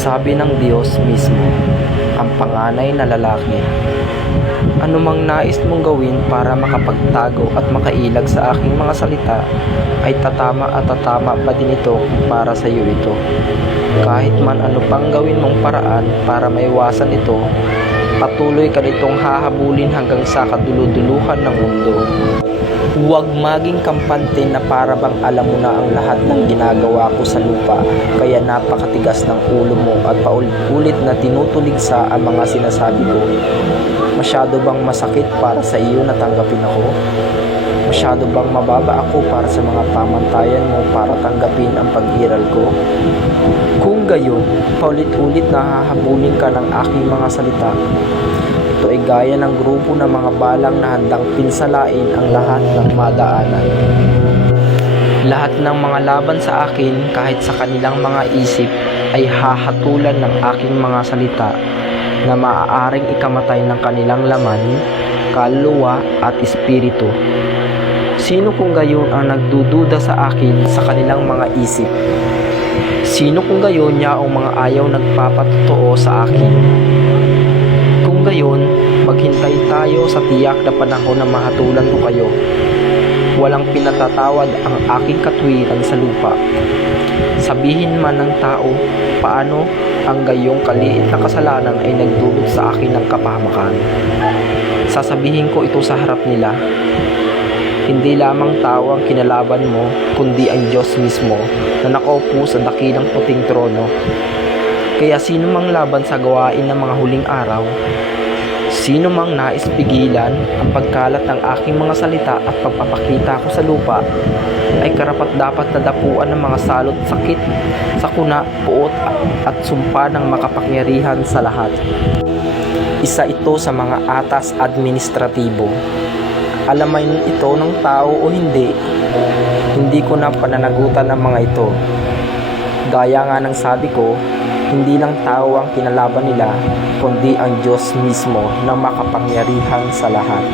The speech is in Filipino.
Sabi ng Diyos mismo, ang panganay na lalaki, anumang nais mong gawin para makapagtago at makailag sa aking mga salita, ay tatama at tatama pa din ito para sa iyo ito. Kahit man ano pang gawin mong paraan para maiwasan ito, patuloy ka nitong hahabulin hanggang sa kaduluduluhan ng mundo. Huwag maging kampante na para bang alam mo na ang lahat ng ginagawa ko sa lupa, kaya napakatigas ng ulo mo at paulit-ulit na tinutuligsa ang mga sinasabi ko. Masyado bang masakit para sa iyo na tanggapin ako? Masyado bang mababa ako para sa mga pamantayan mo para tanggapin ang pag-iral ko? Kung gayon, paulit-ulit na hahabulin ka ng aking mga salita. Ito ay gaya ng grupo ng mga balang na handang pinsalain ang lahat ng madaanan. Lahat ng mga laban sa akin kahit sa kanilang mga isip ay hahatulan ng aking mga salita na maaaring ikamatay ng kanilang laman, kaluluwa at espiritu. Sino kung gayon ang nagdududa sa akin sa kanilang mga isip? Sino kung gayon niya ang mga ayaw nagpapatotoo sa akin? Kung gayon, maghintay tayo sa tiyak na panahon na mahatulan ko kayo. Walang pinatatawad ang aking katwiran sa lupa. Sabihin man ng tao, paano ang gayong kaliit na kasalanan ay nagdulot sa akin ng kapahamakan. Sasabihin ko ito sa harap nila. Hindi lamang tao ang kinalaban mo, kundi ang Diyos mismo na nakaupo sa dakilang puting trono. Kaya sino mang laban sa gawain ng mga huling araw, sino mang nais pigilan ang pagkalat ng aking mga salita at pagpapakita ko sa lupa, ay karapat-dapat na dapuan ng mga salot, sakit, sakuna, puot at sumpa ng makapangyarihan sa lahat. Isa ito sa mga atas administratibo. Alaman ito ng tao o hindi ko na pananagutan ng mga ito. Gaya nga ng sabi ko, hindi lang tao ang kinalaban nila, kundi ang Diyos mismo na makapangyarihan sa lahat.